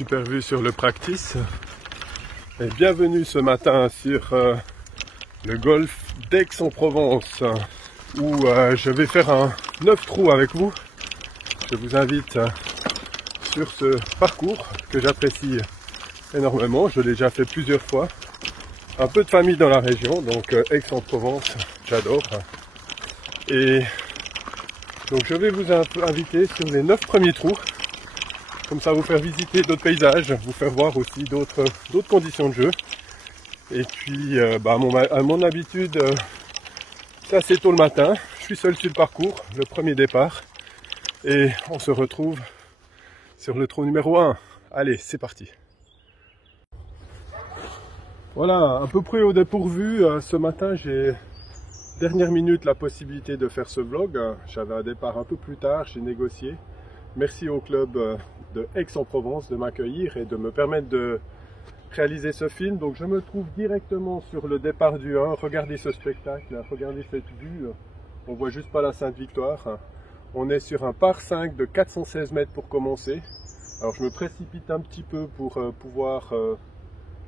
super vue sur le practice. Et bienvenue ce matin sur le golf d'Aix-en-Provence où je vais faire un 9 trous avec vous. Je vous invite sur ce parcours que j'apprécie énormément. Je l'ai déjà fait plusieurs fois. Un peu de famille dans la région, donc Aix-en-Provence, j'adore. Et donc je vais vous inviter sur les 9 premiers trous. Comme ça vous faire visiter d'autres paysages, vous faire voir aussi d'autres conditions de jeu. Et puis à mon habitude, c'est assez tôt le matin, je suis seul sur le parcours, le premier départ. Et on se retrouve sur le trou numéro 1. Allez, c'est parti. Voilà, un peu pris au dépourvu, ce matin j'ai dernière minute la possibilité de faire ce vlog. J'avais un départ un peu plus tard, j'ai négocié. Merci au club de Aix-en-Provence de m'accueillir et de me permettre de réaliser ce film. Donc je me trouve directement sur le départ du 1. Regardez ce spectacle, regardez cette vue. On voit juste pas la Sainte-Victoire. On est sur un par 5 de 416 mètres pour commencer. Alors je me précipite un petit peu pour pouvoir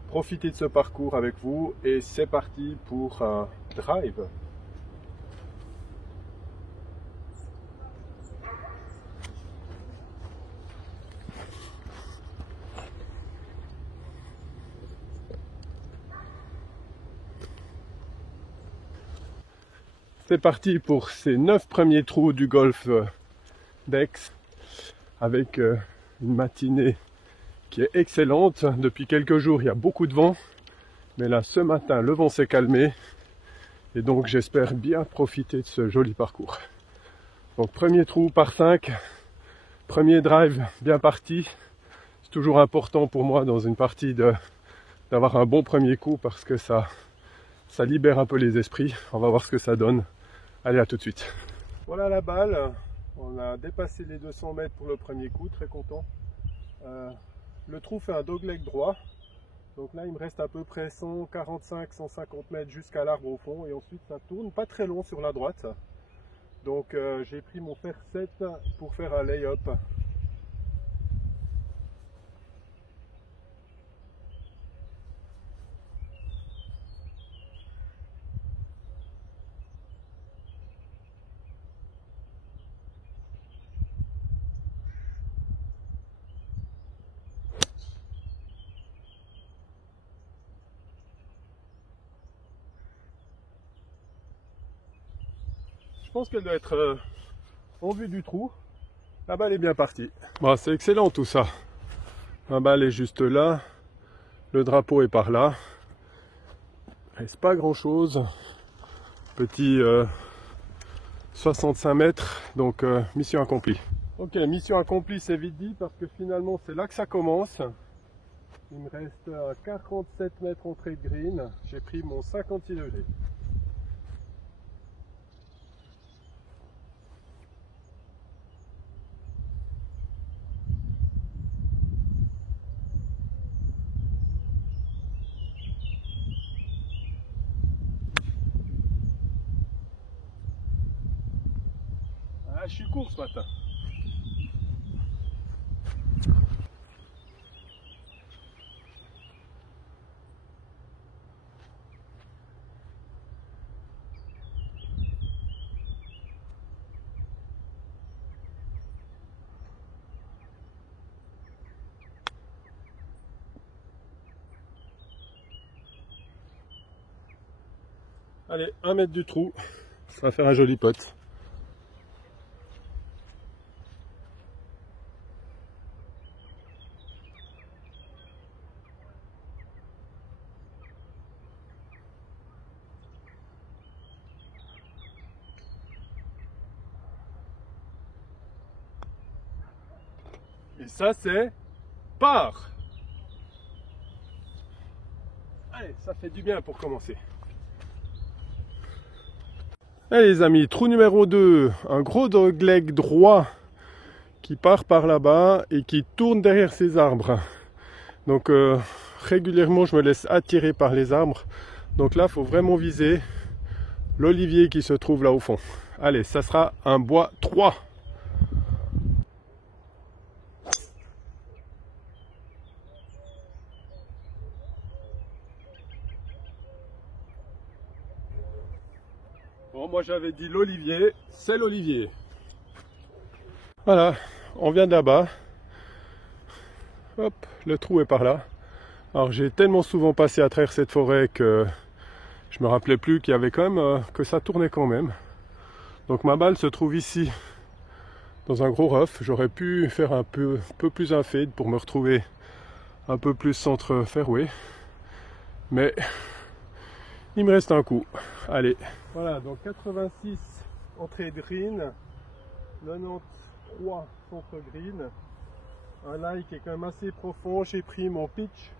profiter de ce parcours avec vous. Et c'est parti pour un drive. C'est parti pour ces 9 premiers trous du golf d'Aix avec une matinée qui est excellente. Depuis quelques jours, il y a beaucoup de vent, mais là, ce matin, le vent s'est calmé et donc j'espère bien profiter de ce joli parcours. Donc, premier trou par 5, premier drive bien parti. C'est toujours important pour moi dans une partie d'avoir un bon premier coup parce que ça libère un peu les esprits. On va voir ce que ça donne. Allez, à tout de suite. Voilà la balle. On a dépassé les 200 mètres pour le premier coup. Très content. Le trou fait un dogleg droit. Donc là, il me reste à peu près 145-150 mètres jusqu'à l'arbre au fond. Et ensuite, ça tourne pas très long sur la droite. Donc j'ai pris mon fer 7 pour faire un lay-up. Je pense qu'elle doit être en vue du trou. La balle est bien partie. Bon, c'est excellent tout ça. La balle est juste là. Le drapeau est par là. Il reste pas grand chose. Petit 65 mètres. Donc mission accomplie. Ok, mission accomplie, c'est vite dit parce que finalement c'est là que ça commence. Il me reste 47 mètres entrée de green. J'ai pris mon 56 degrés. Ah, je suis court ce matin. Allez, 1 mètre du trou, ça va faire un joli pote. Et ça c'est par. Allez, ça fait du bien pour commencer. Allez les amis, trou numéro 2, un gros dogleg droit qui part par là-bas et qui tourne derrière ces arbres. Donc régulièrement je me laisse attirer par les arbres. Donc là il faut vraiment viser l'olivier qui se trouve là au fond. Allez, ça sera un bois 3. moi j'avais dit l'olivier, c'est l'olivier. Voilà, on vient de là-bas. Hop, le trou est par là. Alors j'ai tellement souvent passé à travers cette forêt que je me rappelais plus qu'il y avait quand même, que ça tournait quand même. Donc ma balle se trouve ici, dans un gros rough. J'aurais pu faire un peu plus un fade pour me retrouver un peu plus centre fairway. Mais il me reste un coup. Allez. Voilà, donc 86 entrée de green, 93 centre green. Un lie qui est quand même assez profond. J'ai pris mon pitch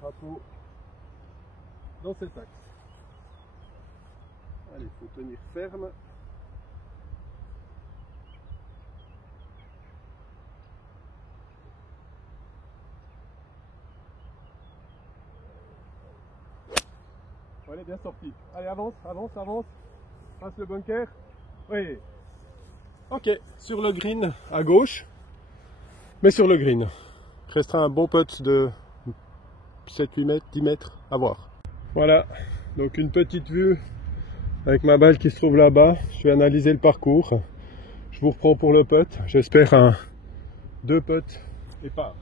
drapeau dans cet axe. Allez, il faut tenir ferme. Allez, bien sorti. Allez, avance, avance, avance. Passe le bunker. Oui. Ok, sur le green à gauche. Mais sur le green. Il restera un bon putt de 7, 8 mètres, 10 mètres à voir. Voilà, donc une petite vue avec ma balle qui se trouve là-bas. Je vais analyser le parcours. Je vous reprends pour le putt. J'espère 2 putts et pas.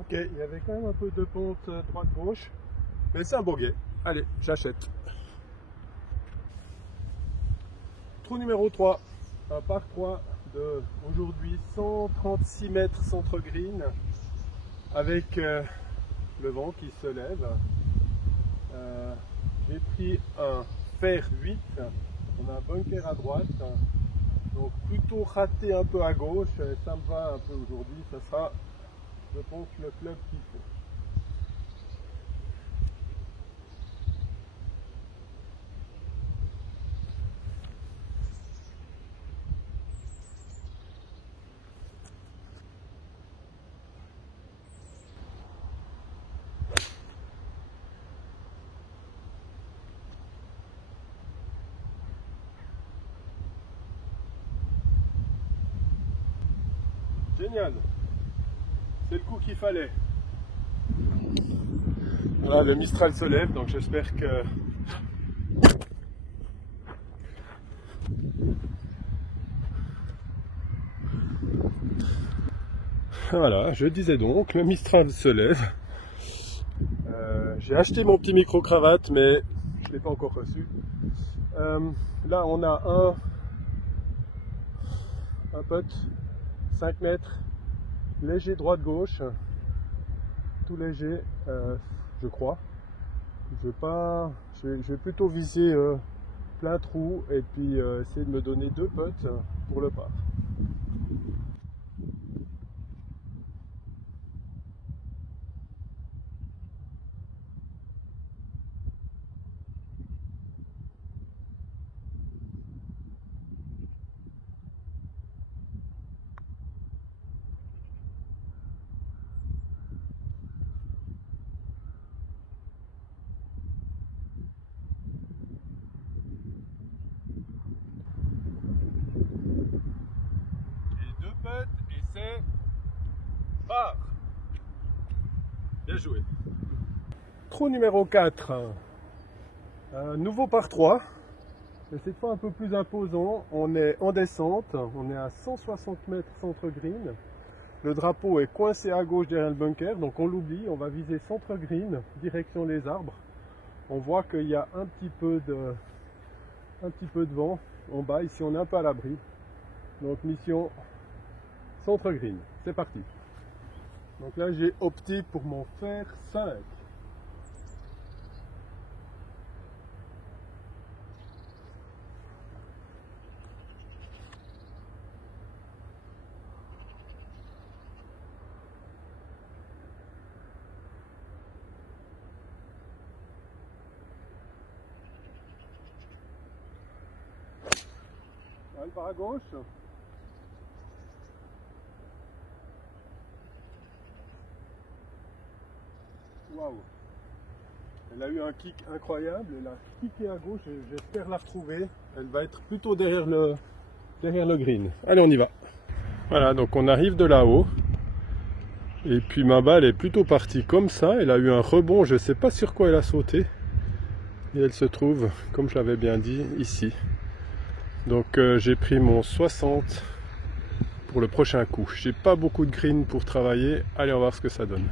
Ok, il y avait quand même un peu de pente droite-gauche, mais c'est un bogey. Allez, j'achète. Trou numéro 3, un par 3 de aujourd'hui 136 mètres centre green, avec le vent qui se lève. J'ai pris un fer 8, on a un bunker à droite, donc plutôt raté un peu à gauche, ça me va un peu aujourd'hui, ça sera, je pense, le club qu'il faut. Génial, c'est le coup qu'il fallait. Voilà, le Mistral se lève, donc j'espère que voilà, je disais donc, le Mistral se lève. J'ai acheté mon petit micro-cravate, mais je ne l'ai pas encore reçu. Là, on a un putt, 5 mètres, léger droite-gauche, tout léger, je crois. Je vais plutôt viser plein trou et puis essayer de me donner 2 putts pour le par. Et c'est par. Bien joué. Trou numéro 4. Nouveau par 3. Mais cette fois un peu plus imposant. On est en descente. On est à 160 mètres centre green. Le drapeau est coincé à gauche derrière le bunker. Donc on l'oublie. On va viser centre green, direction les arbres. On voit qu'il y a un petit peu de vent en bas. Ici on est un peu à l'abri. Donc mission centre green, c'est parti. Donc là j'ai opté pour mon fer 5. Elle part à gauche. Waouh! Elle a eu un kick incroyable, elle a kické à gauche et j'espère la retrouver. Elle va être plutôt derrière le green. Allez, on y va. Voilà, donc on arrive de là-haut. Et puis ma balle est plutôt partie comme ça. Elle a eu un rebond, je ne sais pas sur quoi elle a sauté. Et elle se trouve, comme je l'avais bien dit, ici. Donc j'ai pris mon 60 pour le prochain coup. J'ai pas beaucoup de green pour travailler. Allez, on va voir ce que ça donne.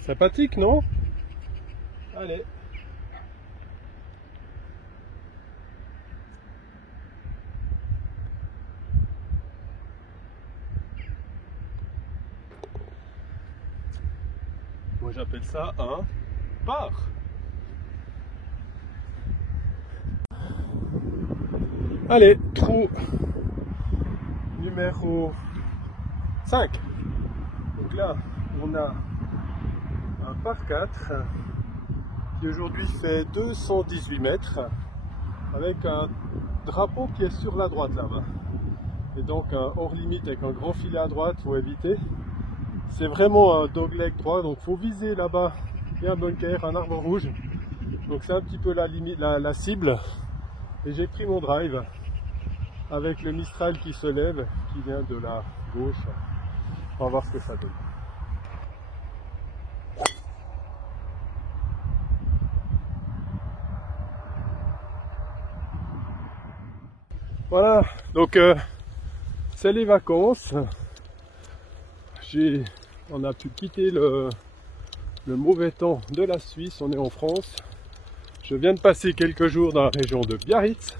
Sympathique, non? Allez. Moi j'appelle ça un par. Allez, trou numéro 5. Donc là, on a un par 4 qui aujourd'hui fait 218 mètres avec un drapeau qui est sur la droite là-bas. Et donc un hors limite avec un grand filet à droite, faut éviter. C'est vraiment un dogleg droit, donc faut viser là-bas. Il y a un bunker, un arbre rouge. Donc c'est un petit peu la limite, la cible. Et j'ai pris mon drive avec le Mistral qui se lève, qui vient de la gauche. On va voir ce que ça donne. Voilà, donc c'est les vacances. On a pu quitter le mauvais temps de la Suisse, on est en France. Je viens de passer quelques jours dans la région de Biarritz.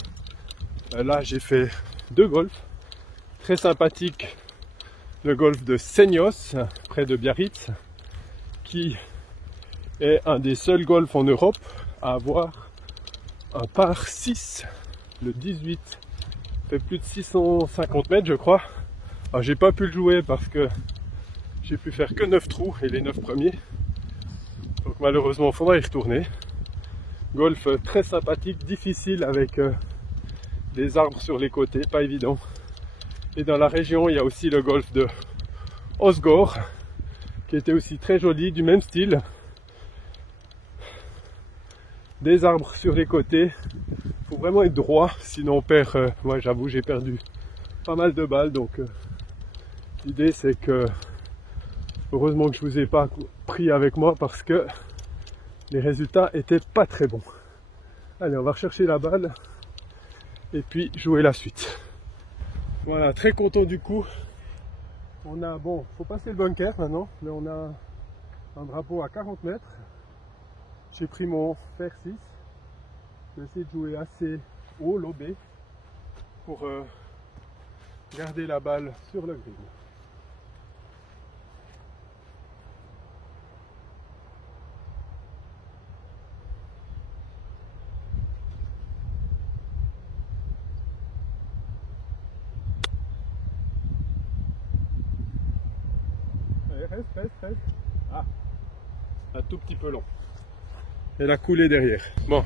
Là j'ai fait 2 golfs, très sympathique. Le golfe de Seignos, près de Biarritz, qui est un des seuls golfs en Europe à avoir un par 6, le 18. Fait plus de 650 mètres je crois. Alors j'ai pas pu le jouer parce que j'ai pu faire que 9 trous et les 9 premiers. Donc malheureusement il faudra y retourner. Golf très sympathique, difficile avec des arbres sur les côtés, pas évident. Et dans la région il y a aussi le golf de Osgore qui était aussi très joli, du même style. Des arbres sur les côtés. Faut vraiment être droit, sinon on perd. Moi j'avoue j'ai perdu pas mal de balles, donc l'idée c'est que heureusement que je vous ai pas pris avec moi parce que les résultats étaient pas très bons. Allez, on va rechercher la balle et puis jouer la suite. Voilà, très content du coup. On a, bon, faut passer le bunker maintenant, mais on a un drapeau à 40 mètres. J'ai pris mon fer 6. Je vais essayer de jouer assez haut, lobé, pour garder la balle sur le green. Allez, reste. Ah, un tout petit peu long. Elle a coulé derrière. Bon,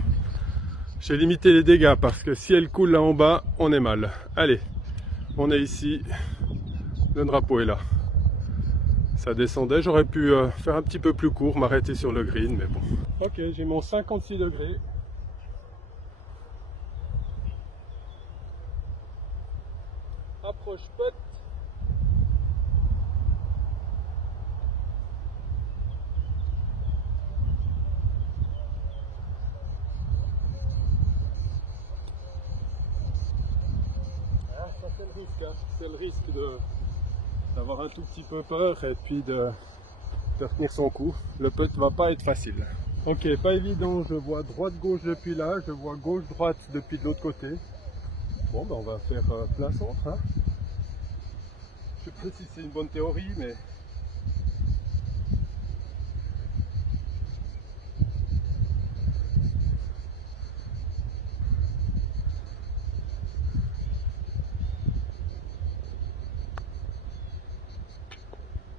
j'ai limité les dégâts parce que si elle coule là en bas, on est mal. Allez, on est ici. Le drapeau est là. Ça descendait, j'aurais pu faire un petit peu plus court, m'arrêter sur le green, mais bon. Ok, j'ai mon 56 degrés. Approche putt. Ah, ça c'est le risque, hein. C'est le risque d'avoir un tout petit peu peur et puis de tenir son coup. Le putt va pas être facile. Ok, pas évident, je vois droite-gauche depuis là, je vois gauche-droite depuis de l'autre côté. Bon, ben on va faire plein centre. Hein. Je sais pas si c'est une bonne théorie, mais...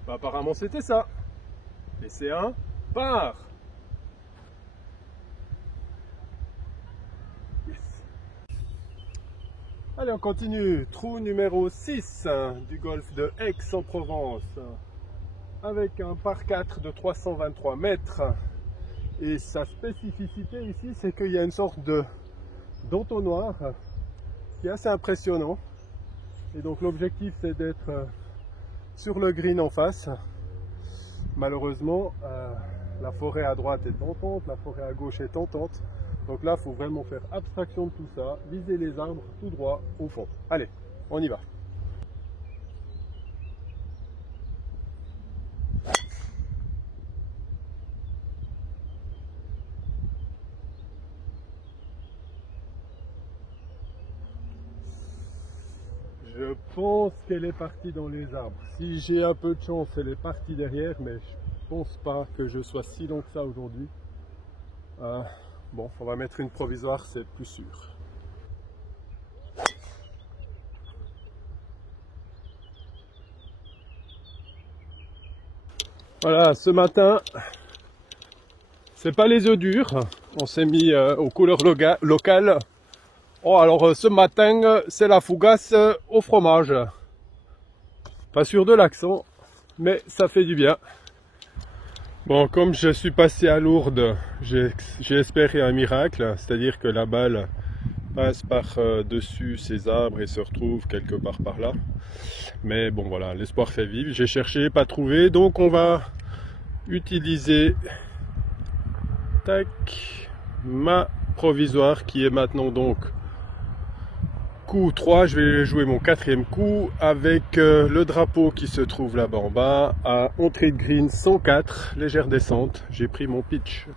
Bah, apparemment c'était ça. Et c'est un par. Allez, on continue. Trou numéro 6 du golfe de Aix-en-Provence. Avec un par 4 de 323 mètres. Et sa spécificité ici, c'est qu'il y a une sorte d'entonnoir qui est assez impressionnant. Et donc l'objectif, c'est d'être sur le green en face. Malheureusement, la forêt à droite est tentante, la forêt à gauche est tentante. Donc là, il faut vraiment faire abstraction de tout ça, viser les arbres tout droit au fond. Allez, on y va. Je pense qu'elle est partie dans les arbres. Si j'ai un peu de chance, elle est partie derrière, mais je pense pas que je sois si long que ça aujourd'hui. Bon, on va mettre une provisoire, c'est plus sûr. Voilà, ce matin, c'est pas les œufs durs. On s'est mis aux couleurs locales. Oh, alors ce matin, c'est la fougasse au fromage. Pas sûr de l'accent, mais ça fait du bien. Bon, comme je suis passé à Lourdes, j'ai espéré un miracle, c'est-à-dire que la balle passe par dessus ces arbres et se retrouve quelque part par là. Mais bon, voilà, l'espoir fait vivre. J'ai cherché, pas trouvé, donc on va utiliser ma provisoire qui est maintenant donc coup 3. Je vais jouer mon 4e coup avec le drapeau qui se trouve là-bas en bas à entrée de green 104, légère descente. J'ai pris mon pitch.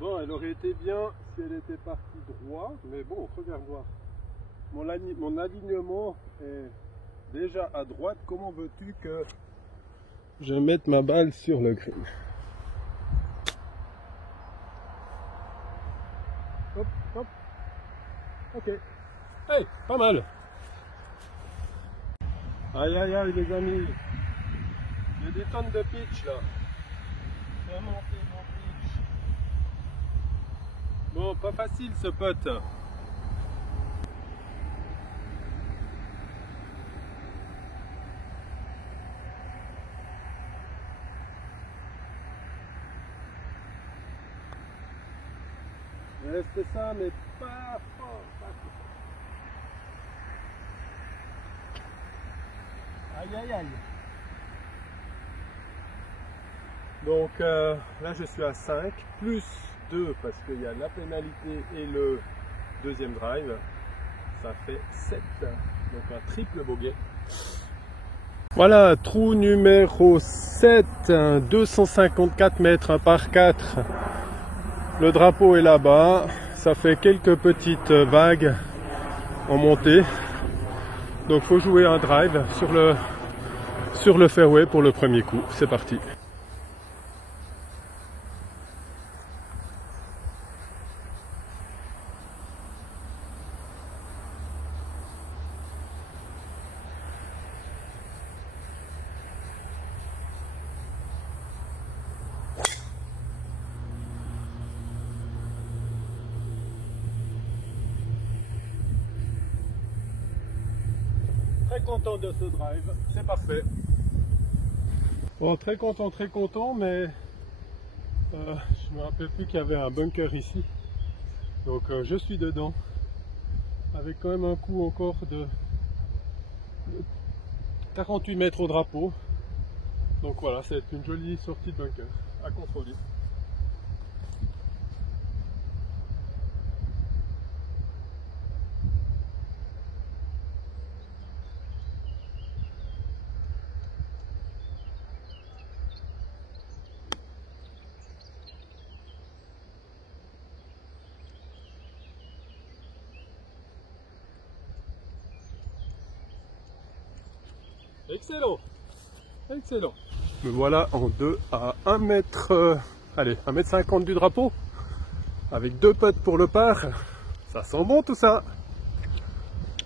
Bon, elle aurait été bien si elle était partie droit, mais bon, regarde voir. Mon alignement est déjà à droite. Comment veux-tu que je mette ma balle sur le green? Hop, hop. Ok. Hey, pas mal. Aïe, aïe, aïe, les amis. Il y a des tonnes de pitch là. Je vais monter mon pitch. Bon, pas facile ce putt. Reste ça, mais pas fort. Aïe, aïe, aïe. Donc là, je suis à 5, plus 2 parce qu'il y a la pénalité et le deuxième drive. Ça fait 7. Donc un triple bogey. Voilà, trou numéro 7, 254 mètres, un par 4. Le drapeau est là-bas. Ça fait quelques petites vagues en montée. Donc faut jouer un drive sur le fairway pour le premier coup. C'est parti. Très content de ce drive, c'est parfait. Bon, très content, mais je me rappelle plus qu'il y avait un bunker ici. Donc je suis dedans, avec quand même un coup encore de 48 mètres au drapeau. Donc voilà, c'est une jolie sortie de bunker à contrôler. Excellent. Excellent. Me voilà en 2 à 1 mètre, allez, 1,50 m du drapeau. Avec 2 putts pour le par. Ça sent bon tout ça.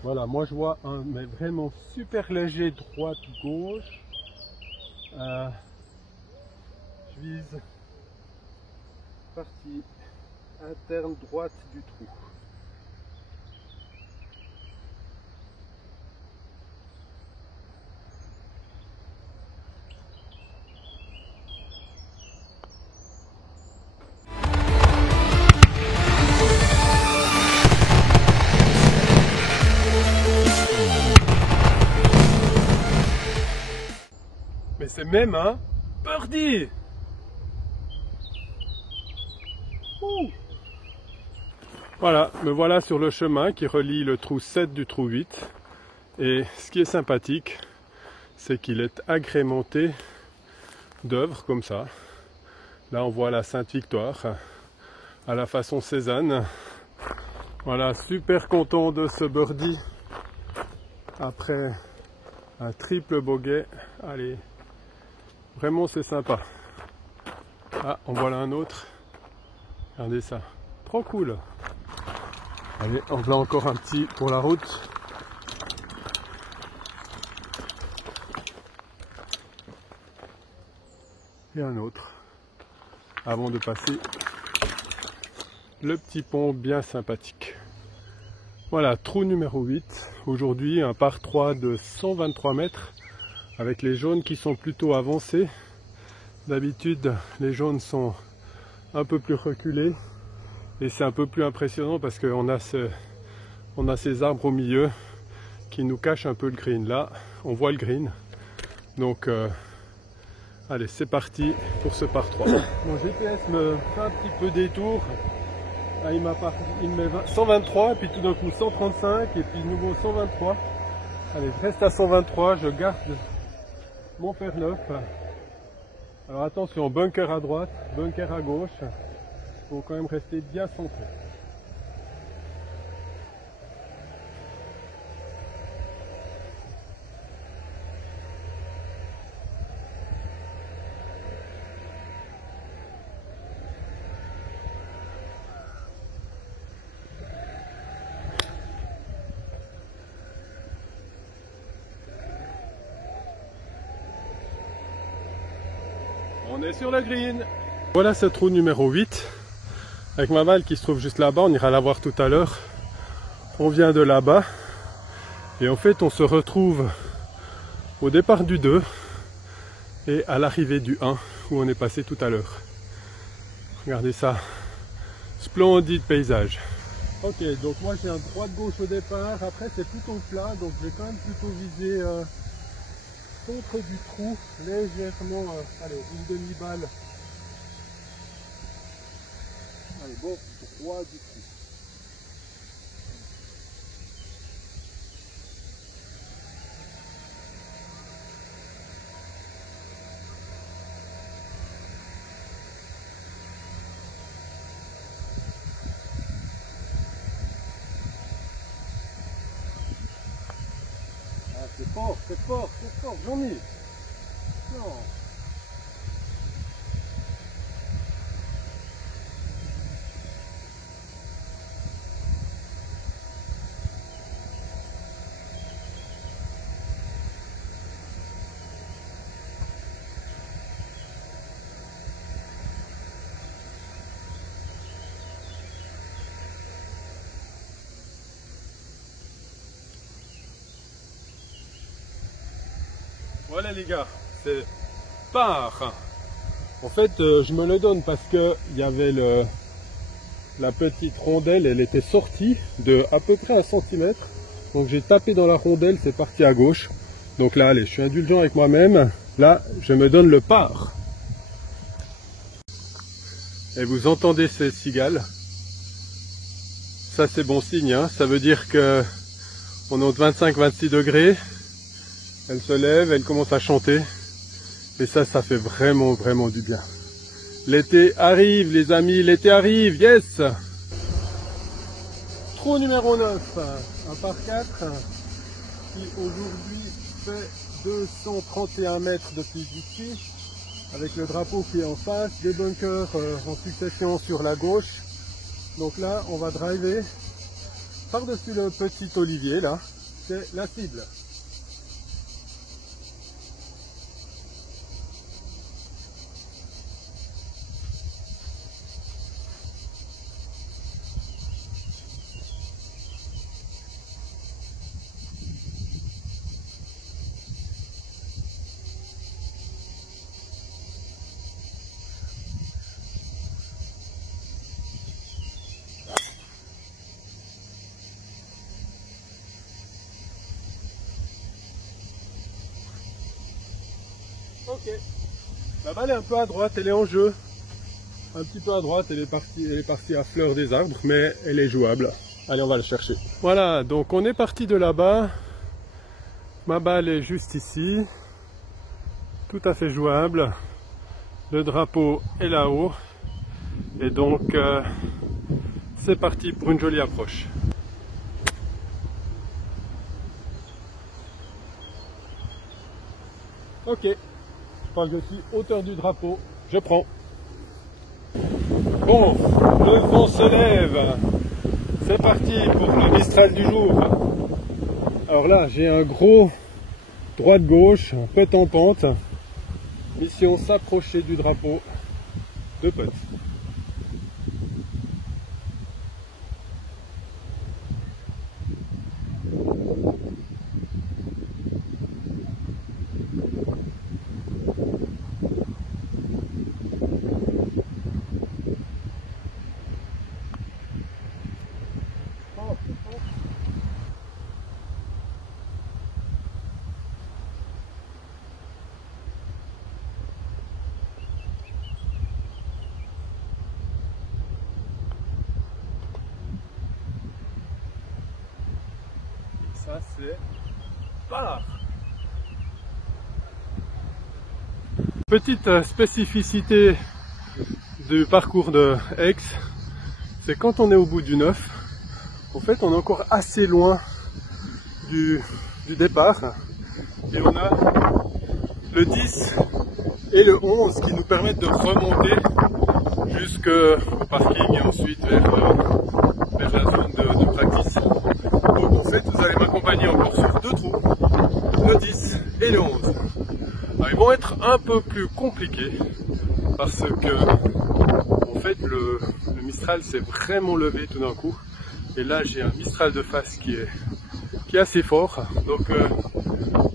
Voilà, moi je vois un mais vraiment super léger droite-gauche. Je vise partie interne droite du trou. Mais c'est même un birdie. Ouh. Voilà, me voilà sur le chemin qui relie le trou 7 du trou 8. Et ce qui est sympathique, c'est qu'il est agrémenté d'œuvres comme ça. Là on voit la Sainte-Victoire à la façon Cézanne. Voilà, super content de ce birdie après un triple bogey. Allez, vraiment c'est sympa. Ah, en voilà un autre. Regardez ça, trop cool. Allez, en voilà encore un petit pour la route. Et un autre. Avant de passer le petit pont bien sympathique. Voilà, trou numéro 8. Aujourd'hui, un par 3 de 123 mètres. Avec les jaunes qui sont plutôt avancés. D'habitude, les jaunes sont un peu plus reculés. Et c'est un peu plus impressionnant parce qu'on a, ces arbres au milieu qui nous cachent un peu le green. Là, on voit le green. Donc, allez, c'est parti pour ce par 3. Mon GPS me fait un petit peu détour. Là, il me met 123, et puis tout d'un coup 135, et puis nouveau 123. Allez, je reste à 123, je garde mon fer neuf. Alors attention, bunker à droite, bunker à gauche. Il faut quand même rester bien centré. On est sur le green. Voilà ce trou numéro 8. Avec ma balle qui se trouve juste là-bas, on ira la voir tout à l'heure. On vient de là-bas. Et en fait, on se retrouve au départ du 2 et à l'arrivée du 1 où on est passé tout à l'heure. Regardez ça. Splendide paysage. Ok, donc moi j'ai un droite-gauche au départ. Après, c'est plutôt plat. Donc je vais quand même plutôt viser centre du trou. Légèrement, allez, une demi-balle. Allez, bon, droit du trou. Ah, c'est fort, c'est fort, c'est fort, j'en ai. Non. Voilà les gars, c'est par. En fait, je me le donne parce que il y avait la petite rondelle, elle était sortie de à peu près 1 centimètre. Donc j'ai tapé dans la rondelle, c'est parti à gauche. Donc là, allez, je suis indulgent avec moi-même. Là, je me donne le par. Et vous entendez ces cigales? Ça c'est bon signe, hein. Ça veut dire que on est aux 25-26 degrés. Elle se lève, elle commence à chanter. Et ça fait vraiment, vraiment du bien. L'été arrive, les amis, l'été arrive, yes! Trou numéro 9, un par 4, qui aujourd'hui fait 231 mètres depuis ici, avec le drapeau qui est en face, des bunkers en succession sur la gauche. Donc là, on va driver par-dessus le petit olivier, là, c'est la cible. Ok, la balle est un peu à droite, elle est en jeu. Un petit peu à droite, elle est partie à fleur des arbres, mais elle est jouable. Allez, on va le chercher. Voilà, donc on est parti de là-bas. Ma balle est juste ici. Tout à fait jouable. Le drapeau est là-haut. Et donc, c'est parti pour une jolie approche. Ok, je crois que je suis hauteur du drapeau. Je prends. Bon, le vent se lève. C'est parti pour le Mistral du jour. Alors là, j'ai un gros droite-gauche, un peu en pente. Mission s'approcher du drapeau de pote. Ça c'est pas. Petite spécificité du parcours de Aix, c'est quand on est au bout du 9, en fait on est encore assez loin du départ et on a le 10 et le 11 qui nous permettent de remonter jusqu'au parking et ensuite vers la zone de practice. Donc en fait vous allez m'accompagner encore sur deux trous, le 10 et le 11. Alors, ils vont être un peu plus compliqués parce que en fait le Mistral s'est vraiment levé tout d'un coup et là j'ai un Mistral de face qui est assez fort, donc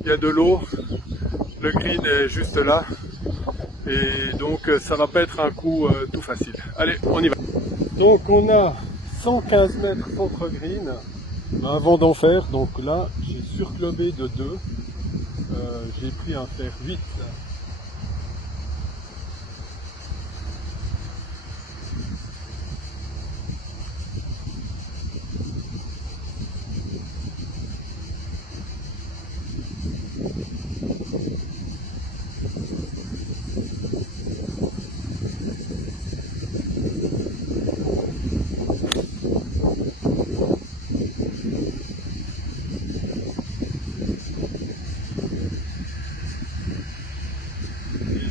il y a de l'eau, le green est juste là et donc ça va pas être un coup tout facile. Allez, on y va. Donc on a 115 mètres contre green, un vent d'enfer, donc là j'ai surclobé de 2, j'ai pris un fer 8.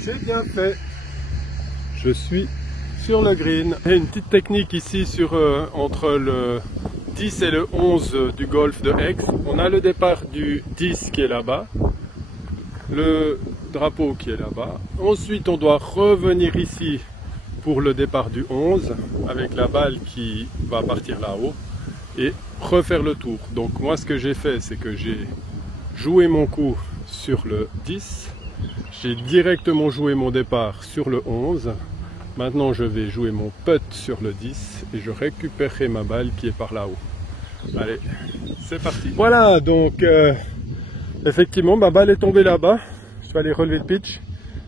J'ai bien fait. Je suis sur le green. Et une petite technique ici sur entre le 10 et le 11 du golf de Aix. On a le départ du 10 qui est là-bas, le drapeau qui est là-bas. Ensuite, on doit revenir ici pour le départ du 11 avec la balle qui va partir là-haut et refaire le tour. Donc moi, ce que j'ai fait, c'est que j'ai joué mon coup sur le 10. J'ai directement joué mon départ sur le 11. Maintenant, je vais jouer mon putt sur le 10 et je récupérerai ma balle qui est par là-haut. Allez, c'est parti. Voilà, donc effectivement, ma balle est tombée là-bas. Je vais aller relever le pitch.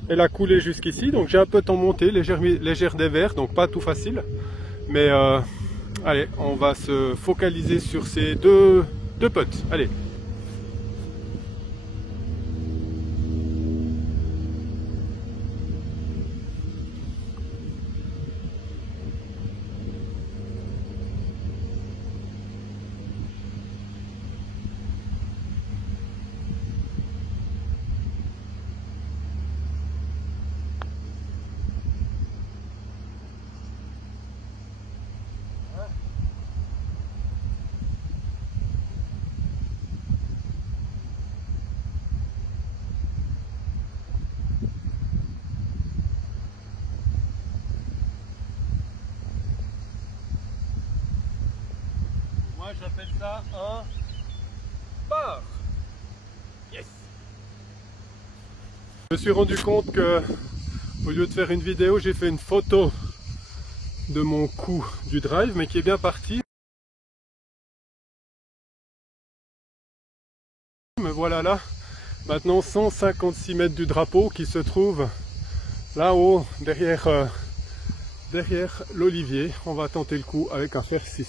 Elle a coulé jusqu'ici, donc j'ai un putt en montée, légère dévers, donc pas tout facile. Mais allez, on va se focaliser sur ces deux putts. Allez. Moi j'appelle ça un par. Yes. Je me suis rendu compte que au lieu de faire une vidéo, j'ai fait une photo de mon coup du drive, mais qui est bien parti. Me voilà là, maintenant 156 mètres du drapeau qui se trouve là-haut, derrière l'olivier. On va tenter le coup avec un fer 6.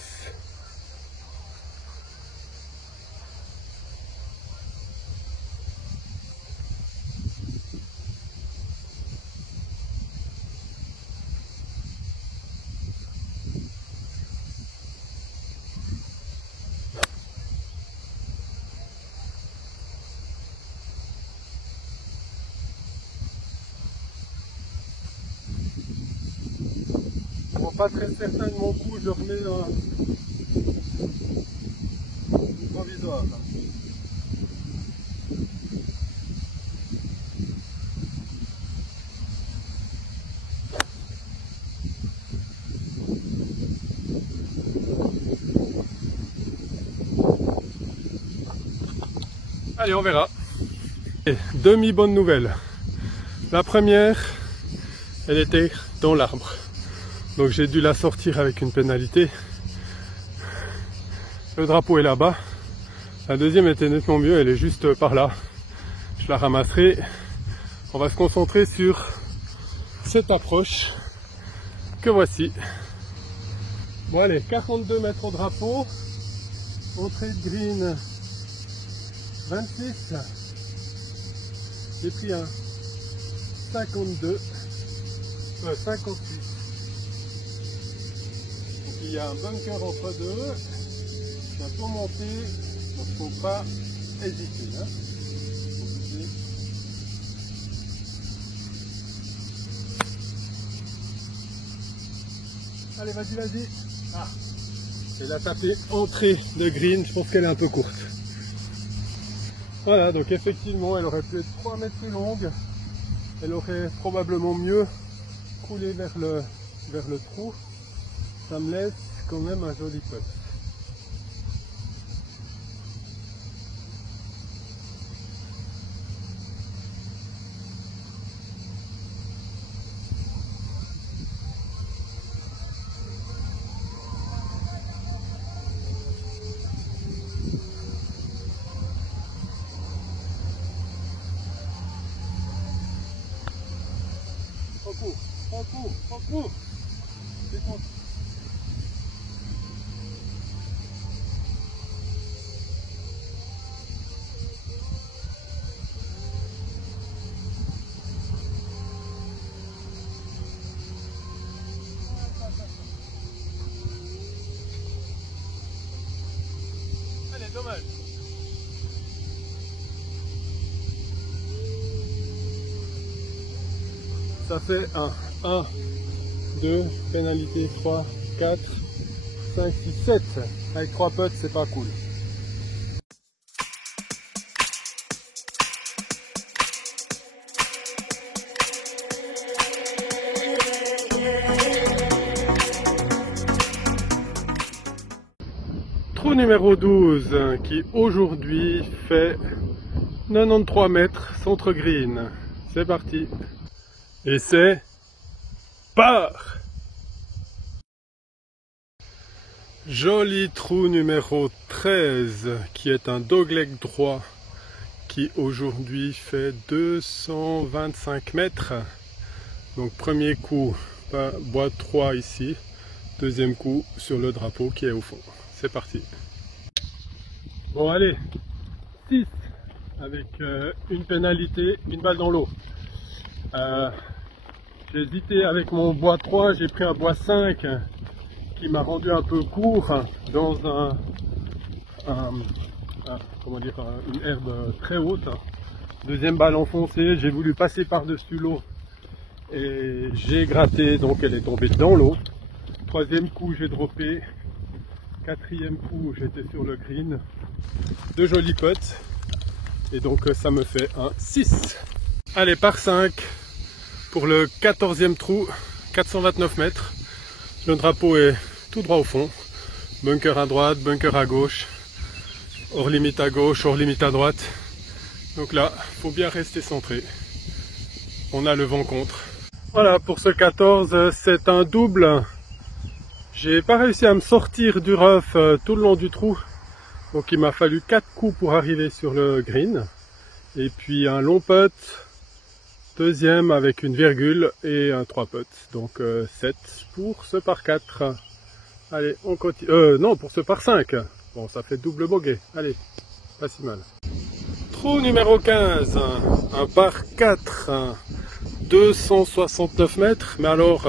Pas très certain de mon coup, je remets dans le provisoire. Allez, on verra. Et demi-bonne nouvelle. La première, elle était dans l'arbre. Donc j'ai dû la sortir avec une pénalité. Le drapeau est là-bas. La deuxième était nettement mieux, elle est juste par là. Je la ramasserai. On va se concentrer sur cette approche que voici. Bon allez, 42 mètres au drapeau. Entrée de green 26. J'ai pris un 52. 58. Il y a un bunker entre deux, ça peut monter, donc il ne faut pas hésiter. Hein. Allez, vas-y, vas-y. Ah. Et la tapée entrée de green, je pense qu'elle est un peu courte. Voilà, donc effectivement, elle aurait pu être 3 mètres plus longue. Elle aurait probablement mieux coulé vers le trou. Ça me laisse quand même un joli putt. Trop court. C'est bon. Allez, dommage. Ça fait un 1, 2, pénalité 3, 4, 5, 6, 7. Avec 3 putts, c'est pas cool. Trou numéro 12 qui aujourd'hui fait 93 mètres centre green. C'est parti. Et c'est par. Joli trou numéro 13 qui est un dogleg droit qui aujourd'hui fait 225 mètres. Donc premier coup, bois 3 ici. Deuxième coup sur le drapeau qui est au fond. C'est parti. Bon allez, 6 avec une pénalité, une balle dans l'eau. J'ai hésité avec mon bois 3, j'ai pris un bois 5 qui m'a rendu un peu court dans une herbe très haute. Deuxième balle enfoncée, j'ai voulu passer par-dessus l'eau et j'ai gratté, donc elle est tombée dans l'eau. Troisième coup, j'ai droppé. Quatrième coup, j'étais sur le green. Deux jolis putts. Et donc ça me fait un 6. Allez, par 5 pour le 14e trou, 429 mètres. Le drapeau est tout droit au fond. Bunker à droite, bunker à gauche, hors limite à gauche, hors limite à droite. Donc là, faut bien rester centré. On a le vent contre. Voilà, pour ce 14, c'est un double. J'ai pas réussi à me sortir du rough tout le long du trou. Donc il m'a fallu 4 coups pour arriver sur le green. Et puis un long putt, deuxième avec une virgule et un 3 putt. Donc 7 pour ce par 4. Allez, on continue. Non, pour ce par 5. Bon, ça fait double bogey. Allez, pas si mal. Trou numéro 15, un par 4, 269 mètres, mais alors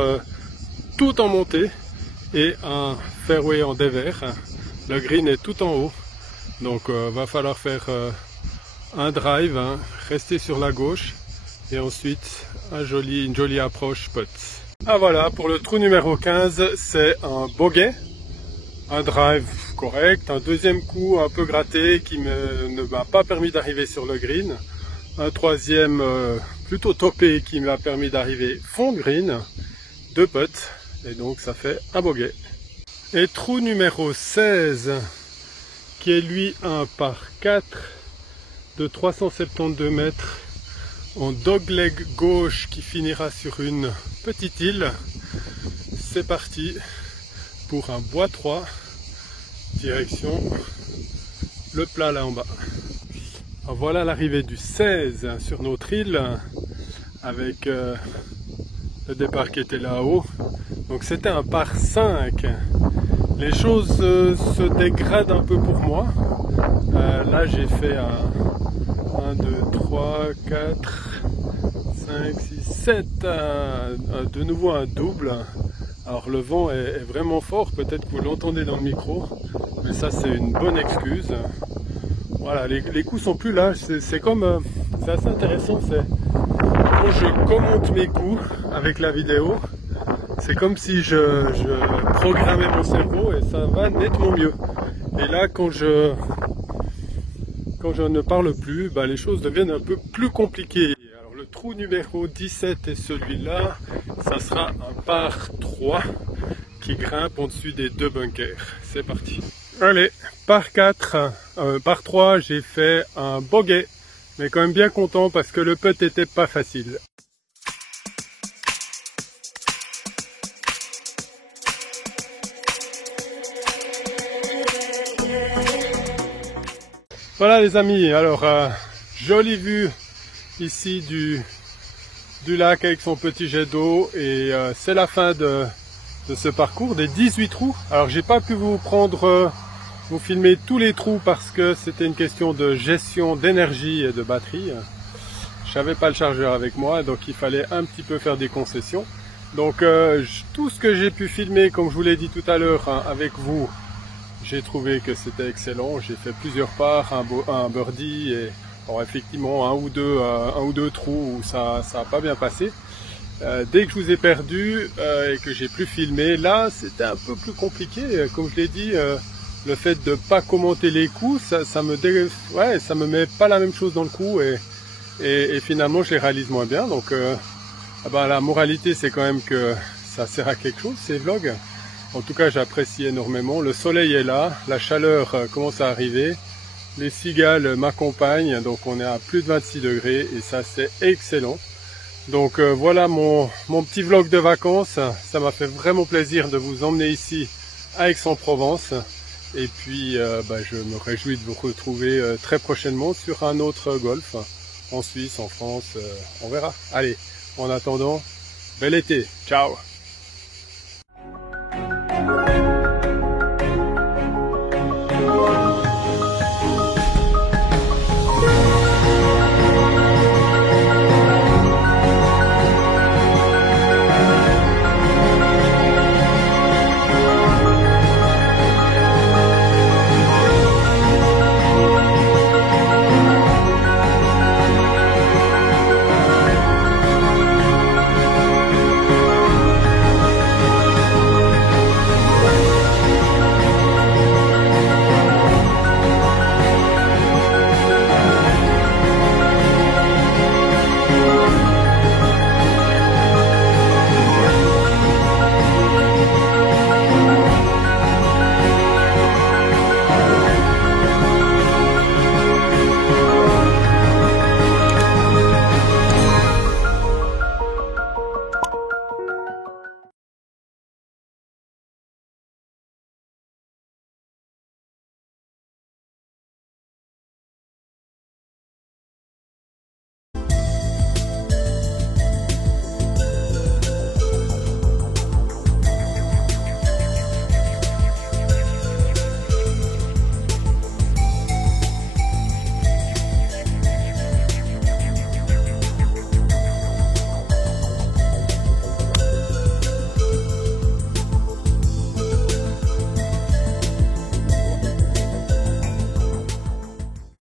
tout en montée et un fairway en dévers. Le green est tout en haut, donc va falloir faire un drive, rester sur la gauche et ensuite une jolie approche putt. Ah voilà, pour le trou numéro 15, c'est un bogey, un drive correct, un deuxième coup un peu gratté qui ne m'a pas permis d'arriver sur le green, un troisième plutôt topé qui m'a permis d'arriver fond de green, 2 putts, et donc ça fait un bogey. Et trou numéro 16, qui est lui un par 4 de 372 mètres en dogleg gauche qui finira sur une petite île. C'est parti pour un bois 3, direction le plat là en bas. Alors voilà l'arrivée du 16 sur notre île avec le départ qui était là-haut. Donc c'était un par 5. Les choses se dégradent un peu pour moi. Là j'ai fait un 2, 3, 4, 5, 6, 7, de nouveau un double. Alors le vent est vraiment fort, peut-être que vous l'entendez dans le micro, mais ça c'est une bonne excuse. Voilà, les coups sont plus là, c'est comme, c'est assez intéressant, c'est quand je commente mes coups avec la vidéo, c'est comme si je programmais mon cerveau et ça va nettement mieux. Et là quand je ne parle plus, bah, les choses deviennent un peu plus compliquées. Alors le trou numéro 17 est celui-là, ça sera un par 3 qui grimpe au-dessus des 2 bunkers. C'est parti. Allez, par 4, par 3, j'ai fait un bogey, mais quand même bien content parce que le putt était pas facile. Voilà les amis, alors jolie vue ici du lac avec son petit jet d'eau et c'est la fin de ce parcours des 18 trous. Alors j'ai pas pu vous filmer tous les trous parce que c'était une question de gestion d'énergie et de batterie. Je n'avais pas le chargeur avec moi, donc il fallait un petit peu faire des concessions. Donc tout ce que j'ai pu filmer, comme je vous l'ai dit tout à l'heure avec vous, j'ai trouvé que c'était excellent. J'ai fait plusieurs parts, un birdie et bon, effectivement un ou deux trous où ça n'a pas bien passé. Dès que je vous ai perdu et que j'ai plus filmé, là c'était un peu plus compliqué. Comme je l'ai dit, le fait de pas commenter les coups, ça me met pas la même chose dans le coup et finalement je les réalise moins bien. Donc la moralité c'est quand même que ça sert à quelque chose ces vlogs. En tout cas j'apprécie énormément. Le soleil est là, la chaleur commence à arriver, les cigales m'accompagnent, donc on est à plus de 26 degrés et ça c'est excellent. Donc voilà mon petit vlog de vacances, ça m'a fait vraiment plaisir de vous emmener ici à Aix-en-Provence et puis je me réjouis de vous retrouver très prochainement sur un autre golf en Suisse, en France, on verra. Allez, en attendant, bel été, ciao!